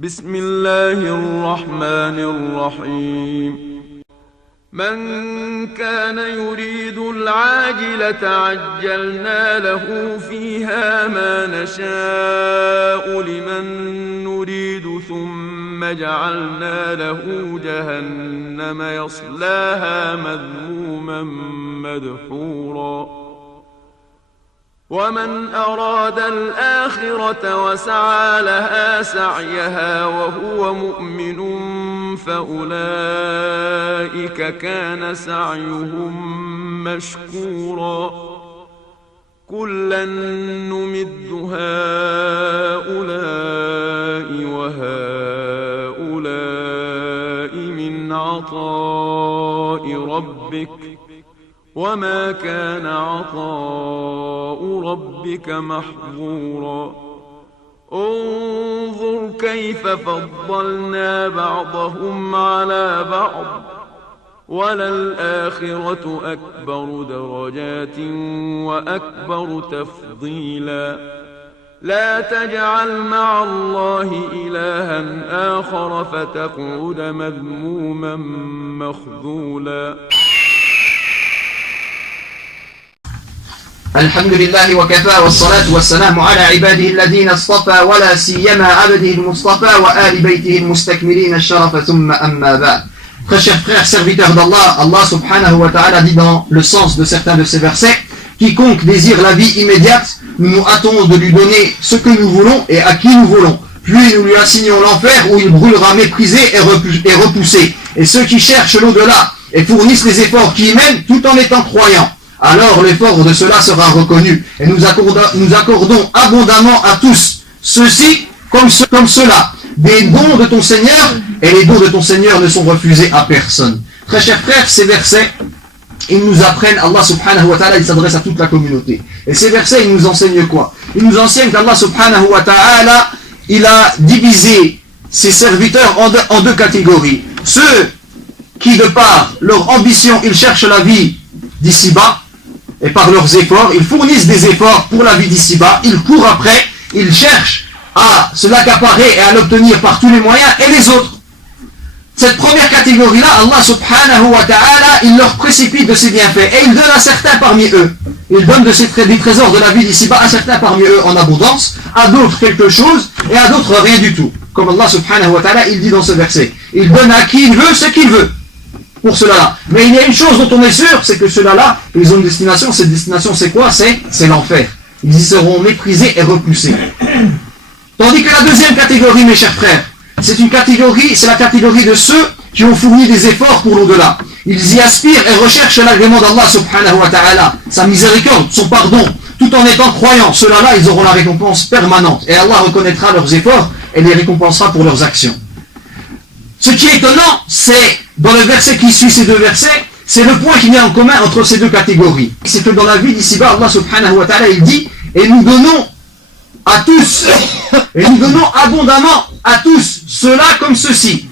بسم الله الرحمن الرحيم من كان يريد العاجلة عجلنا له فيها ما نشاء لمن نريد ثم جعلنا له جهنم يصلاها مذموما مدحورا ومن أراد الآخرة وسعى لها سعيها وهو مؤمن فأولئك كان سعيهم مشكورا كلا نمد هؤلاء وهؤلاء من عطاء ربك وما كان عطاء ربك محظورا انظر كيف فضلنا بعضهم على بعض وللآخرة أكبر درجات وأكبر تفضيلا لا تجعل مع الله إلها آخر فتقعد مذموما مخذولا الحمد لله وكفى والصلاة والسلام على عباده الذين اصطفى ولا سيما عبده المصطفى وآل بيته المستكملين الشرف ثم أما بعد. Très chers frères, serviteurs d'Allah, Allah subhanahu wa ta'ala dit dans le sens de certains de ces versets: quiconque désire la vie immédiate, nous nous hâtons de lui donner ce que nous voulons et à qui nous voulons. Puis nous lui assignons l'enfer où il brûlera méprisé et repoussé. Et ceux qui cherchent l'au-delà et fournissent les efforts qui y mènent tout en étant croyants, alors l'effort de cela sera reconnu. Et nous accordons abondamment à tous, ceux-ci comme ceux-là, des dons de ton Seigneur, et les dons de ton Seigneur ne sont refusés à personne. Très chers frères, ces versets, ils nous apprennent, Allah subhanahu wa ta'ala, il s'adresse à toute la communauté. Et ces versets, ils nous enseignent quoi? Ils nous enseignent qu'Allah subhanahu wa ta'ala, il a divisé ses serviteurs en deux catégories. Ceux qui, de par leur ambition, ils cherchent la vie d'ici-bas, et par leurs efforts, ils fournissent des efforts pour la vie d'ici-bas, ils courent après, ils cherchent à se l'accaparer et à l'obtenir par tous les moyens, et les autres. Cette première catégorie-là, Allah subhanahu wa ta'ala, il leur précipite de ses bienfaits, et il donne à certains parmi eux. Il donne des trésors de la vie d'ici-bas à certains parmi eux en abondance, à d'autres quelque chose, et à d'autres rien du tout. Comme Allah subhanahu wa ta'ala, il dit dans ce verset. Il donne à qui il veut ce qu'il veut. Pour cela-là. Mais il y a une chose dont on est sûr, c'est que ceux-là, ils ont une destination. Cette destination, c'est quoi? C'est l'enfer. Ils y seront méprisés et repoussés. Tandis que la deuxième catégorie, mes chers frères, c'est la catégorie de ceux qui ont fourni des efforts pour l'au-delà. Ils y aspirent et recherchent l'agrément d'Allah subhanahu wa ta'ala, sa miséricorde, son pardon, tout en étant croyants. Ceux-là, ils auront la récompense permanente. Et Allah reconnaîtra leurs efforts et les récompensera pour leurs actions. Ce qui est étonnant, c'est, dans le verset qui suit ces deux versets, c'est le point qu'il y a en commun entre ces deux catégories. C'est que dans la vie d'ici-bas, Allah subhanahu wa ta'ala, il dit, et nous donnons à tous, et nous donnons abondamment à tous, ceux-là comme ceux-ci.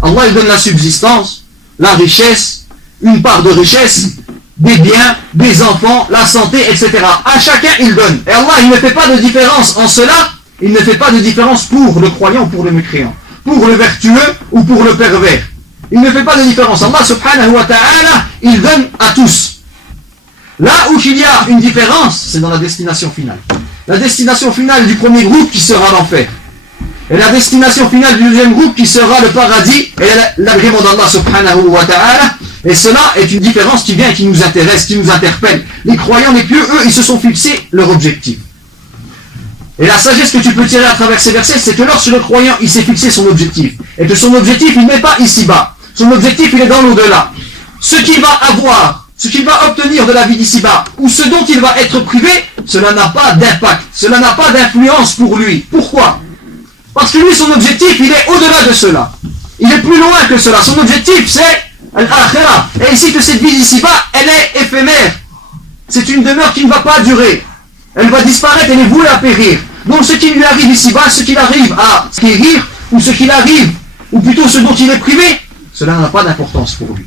Allah, il donne la subsistance, la richesse, une part de richesse, des biens, des enfants, la santé, etc. À chacun, il donne. Et Allah, il ne fait pas de différence en cela, il ne fait pas de différence pour le croyant ou pour le mécréant, pour le vertueux ou pour le pervers. Il ne fait pas de différence. Allah subhanahu wa ta'ala, il donne à tous. Là où il y a une différence, c'est dans la destination finale. La destination finale du premier groupe qui sera l'enfer. Et la destination finale du deuxième groupe qui sera le paradis et l'agrément d'Allah subhanahu wa ta'ala. Et cela est une différence qui vient et qui nous intéresse, qui nous interpelle. Les croyants, les pieux, eux, ils se sont fixés leur objectif. Et la sagesse que tu peux tirer à travers ces versets, c'est que lorsque le croyant, il s'est fixé son objectif, et que son objectif, il n'est pas ici-bas. Son objectif, il est dans l'au-delà. Ce qu'il va avoir, ce qu'il va obtenir de la vie d'ici-bas, ou ce dont il va être privé, cela n'a pas d'impact, cela n'a pas d'influence pour lui. Pourquoi? Parce que lui, son objectif, il est au-delà de cela. Il est plus loin que cela. Son objectif, c'est l'akhirah. Et ici, que cette vie d'ici-bas, elle est éphémère. C'est une demeure qui ne va pas durer. Elle va disparaître, elle est vouée à périr. Donc ce qui lui arrive ici-bas, ce qu'il arrive à guérir, ou ce qu'il arrive, ou plutôt ce dont il est privé, cela n'a pas d'importance pour lui.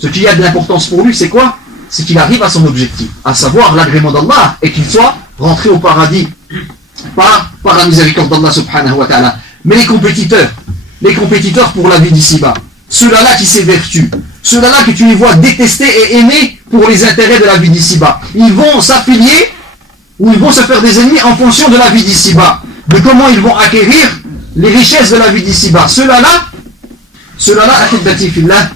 Ce qui a de l'importance pour lui, c'est quoi? C'est qu'il arrive à son objectif, à savoir l'agrément d'Allah, et qu'il soit rentré au paradis par la miséricorde d'Allah subhanahu wa ta'ala. Mais les compétiteurs pour la vie d'ici-bas, ceux-là qui s'évertuent, ceux-là que tu les vois détester et aimer pour les intérêts de la vie d'ici-bas, ils vont s'affilier ou ils vont se faire des ennemis en fonction de la vie d'ici-bas, de comment ils vont acquérir les richesses de la vie d'ici-bas. Ceux-là, ahibati fillah,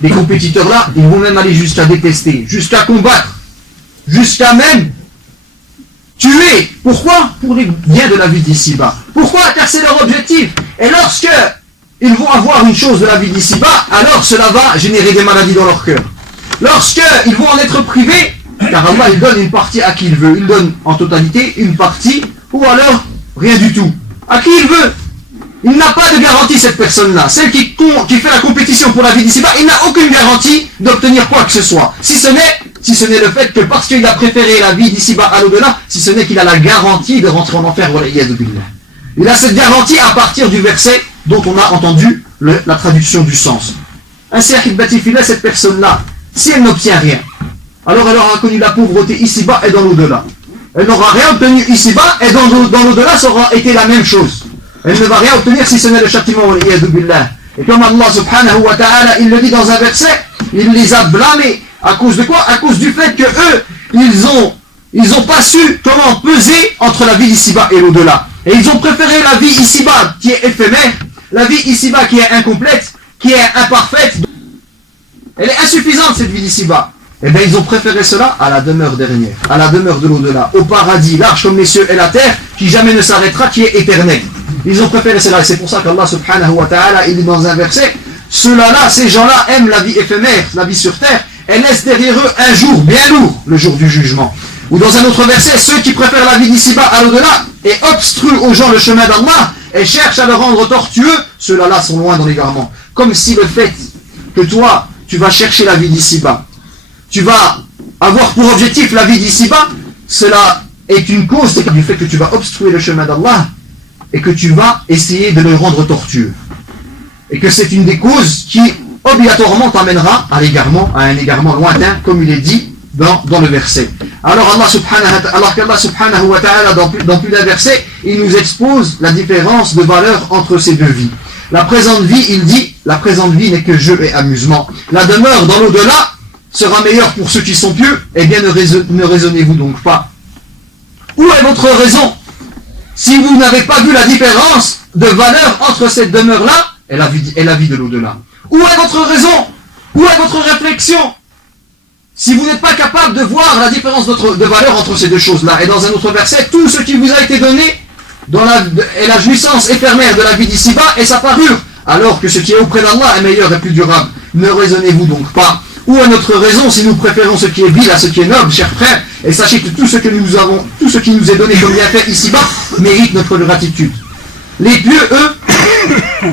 les compétiteurs là, ils vont même aller jusqu'à détester, jusqu'à combattre, jusqu'à même tuer. Pourquoi? Pour les biens de la vie d'ici-bas. Pourquoi? Car c'est leur objectif. Et lorsque ils vont avoir une chose de la vie d'ici-bas, alors cela va générer des maladies dans leur cœur. Lorsque ils vont en être privés, car Allah il donne une partie à qui il veut, il donne en totalité une partie, ou alors rien du tout. À qui il veut. Il n'a pas de garantie cette personne-là. Celle qui fait la compétition pour la vie d'ici-bas, il n'a aucune garantie d'obtenir quoi que ce soit. Si ce n'est le fait que parce qu'il a préféré la vie d'ici-bas à l'au-delà, si ce n'est qu'il a la garantie de rentrer en enfer. Il a cette garantie à partir du verset dont on a entendu la traduction du sens. Ainsi, ahibati fillah, cette personne-là, si elle n'obtient rien, alors elle aura connu la pauvreté ici-bas et dans l'au-delà. Elle n'aura rien obtenu ici-bas et dans l'au-delà, ça aura été la même chose. Elle ne va rien obtenir si ce n'est le châtiment. Et comme Allah subhanahu wa ta'ala, il le dit dans un verset, il les a blâmés. À cause de quoi? À cause du fait que eux, ils ont pas su comment peser entre la vie ici-bas et l'au-delà. Et ils ont préféré la vie ici-bas qui est éphémère, la vie ici-bas qui est incomplète, qui est imparfaite. Elle est insuffisante cette vie d'ici-bas. Et bien ils ont préféré cela à la demeure dernière, à la demeure de l'au-delà, au paradis, large comme les cieux et la terre, qui jamais ne s'arrêtera, qui est éternel. Ils ont préféré cela, et c'est pour ça qu'Allah subhanahu wa ta'ala, il dit dans un verset, ceux-là, ces gens-là aiment la vie éphémère, la vie sur terre, et laissent derrière eux un jour bien lourd, le jour du jugement. Ou dans un autre verset, ceux qui préfèrent la vie d'ici-bas à l'au-delà, et obstruent aux gens le chemin d'Allah, et cherchent à le rendre tortueux, ceux-là sont loin dans l'égarement. Comme si le fait que toi, tu vas chercher la vie d'ici-bas, tu vas avoir pour objectif la vie d'ici-bas, cela est une cause du fait que tu vas obstruer le chemin d'Allah, et que tu vas essayer de le rendre tortueux. Et que c'est une des causes qui obligatoirement t'amènera à l'égarement, à un égarement lointain, comme il est dit dans le verset. Alors qu'Allah subhanahu wa ta'ala, dans plus d'un verset, il nous expose la différence de valeur entre ces deux vies. La présente vie, il dit, la présente vie n'est que jeu et amusement. La demeure dans l'au-delà sera meilleure pour ceux qui sont pieux. Eh bien, ne raisonnez-vous donc pas. Où est votre raison? Si vous n'avez pas vu la différence de valeur entre cette demeure-là et la vie de l'au-delà. Où est votre raison? Où est votre réflexion? Si vous n'êtes pas capable de voir la différence de valeur entre ces deux choses-là. Et dans un autre verset, tout ce qui vous a été donné est la jouissance éphémère de la vie d'ici-bas et sa parure. Alors que ce qui est auprès d'Allah est meilleur et plus durable. Ne raisonnez-vous donc pas. Où est notre raison si nous préférons ce qui est vil à ce qui est noble, chers frères? Et sachez que tout ce qui nous est donné comme bienfait ici-bas, mérite notre gratitude. Les pieux, eux,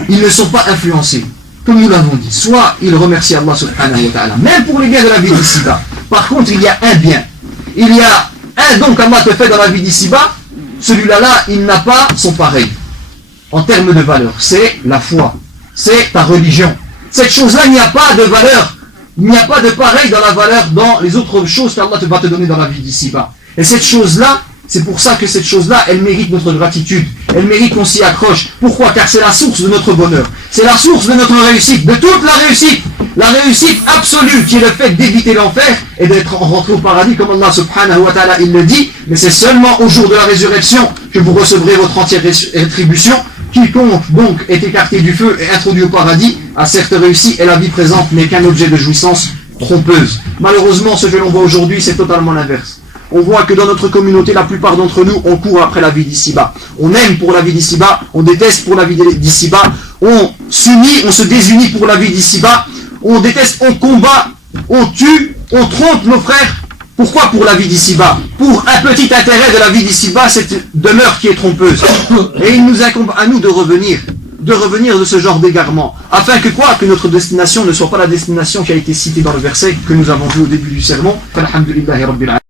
ils ne sont pas influencés. Comme nous l'avons dit, soit ils remercient Allah subhanahu wa ta'ala, même pour les biens de la vie d'ici-bas. Par contre, il y a un bien. Il y a un don qu'Allah te fait dans la vie d'ici-bas. Celui-là, il n'a pas son pareil. En termes de valeur, c'est la foi. C'est ta religion. Cette chose-là, il n'y a pas de valeur. Il n'y a pas de pareil dans la valeur dans les autres choses qu'Allah va te donner dans la vie d'ici-bas. Et cette chose-là, c'est pour ça que cette chose-là, elle mérite notre gratitude. Elle mérite qu'on s'y accroche. Pourquoi? Car c'est la source de notre bonheur. C'est la source de notre réussite, de toute la réussite. La réussite absolue qui est le fait d'éviter l'enfer et d'être rentré au paradis comme Allah subhanahu wa ta'ala il le dit. Mais c'est seulement au jour de la résurrection que vous recevrez votre entière rétribution. Quiconque donc est écarté du feu et introduit au paradis a certes réussi et la vie présente n'est qu'un objet de jouissance trompeuse. Malheureusement, ce que l'on voit aujourd'hui, c'est totalement l'inverse. On voit que dans notre communauté, la plupart d'entre nous, on court après la vie d'ici-bas. On aime pour la vie d'ici-bas, on déteste pour la vie d'ici-bas, on s'unit, on se désunit pour la vie d'ici-bas, on déteste, on combat, on tue, on trompe nos frères. Pourquoi? Pour la vie d'ici-bas. Pour un petit intérêt de la vie d'ici-bas, cette demeure qui est trompeuse. Et il nous incombe à nous de revenir de ce genre d'égarement, afin que quoi? Que notre destination ne soit pas la destination qui a été citée dans le verset que nous avons vu au début du sermon. Alhamdulillahi Rabbil Alamin.